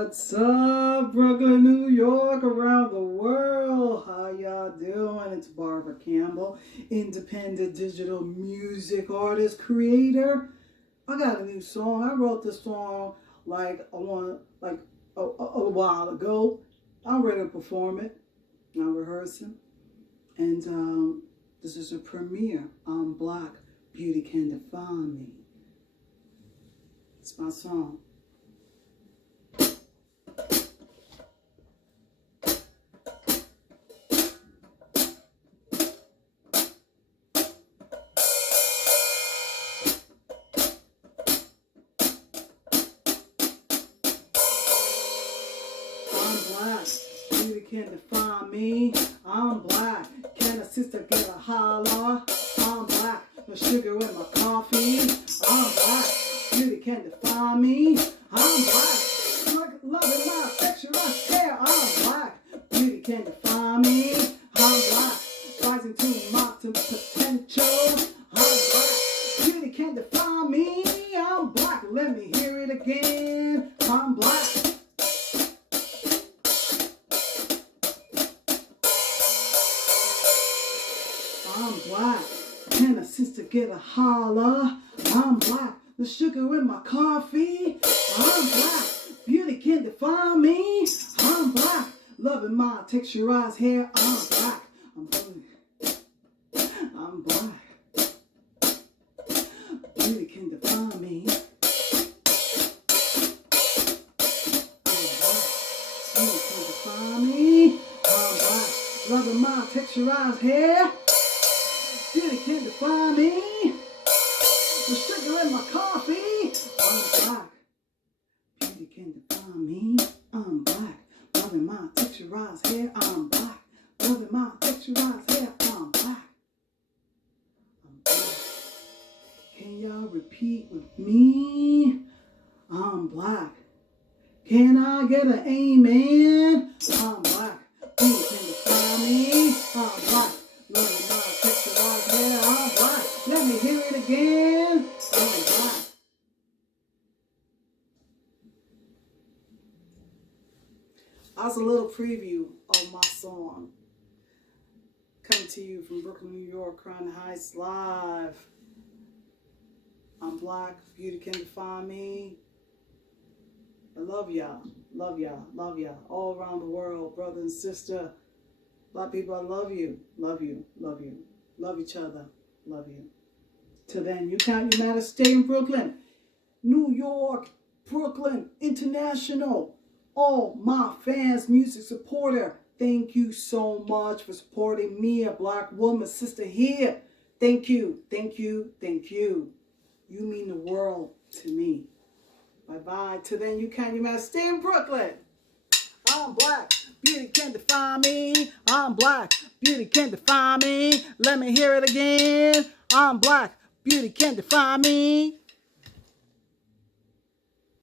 What's up, Brooklyn, New York, around the world? How y'all doing? It's Barbara Campbell, independent digital music artist, creator. I got a new song. I wrote this song a while ago. I'm ready to perform it. I'm rehearsing. And this is a premiere. I'm Black. Beauty Can Define Me. It's my song. I'm black, beauty can define me. I'm black, can a sister get a holler? I'm black, no sugar in my coffee. I'm black, beauty can define me. I'm black, loving my texturized hair. I'm black, beauty can define me. I'm black, rising to my potential. I'm black, beauty can define me. I'm black, let me hear it again. I'm black. I'm black, can a sister get a holler? I'm black, the sugar in my coffee. I'm black, beauty can define me. I'm black, loving my texturized hair. I'm black, I'm black, beauty can define me. I'm black, beauty can define me. I'm black, loving my texturized hair. Beauty can define me. The sugar in my coffee. I'm black. Beauty can define me. I'm black. Loving my texturized hair. I'm black. Loving my texturized hair. I'm black. I'm black. Can y'all repeat with me? I'm black. Can I get an amen? I'm black. Beauty can define me. I'm black. Loving my texturized hair. I'm black. Let me hear it again. I'm black. That's a little preview of my song. Coming to you from Brooklyn, New York, Crown Heights live. I'm black. Beauty can define me. I love y'all. Love y'all. Love y'all. All around the world, brother and sister. Black people, I love you. Love you. Love you. Love each other. Love you. Till then, you count your matter. Stay in Brooklyn. New York, Brooklyn, international. All my fans, music supporter. Thank you so much for supporting me, a black woman, sister here. Thank you. Thank you. Thank you. You mean the world to me. Bye-bye. Till then, you count your matter. Stay in Brooklyn. I'm black, beauty can define me. I'm black, beauty can define me. Let me hear it again. I'm black, beauty can define me.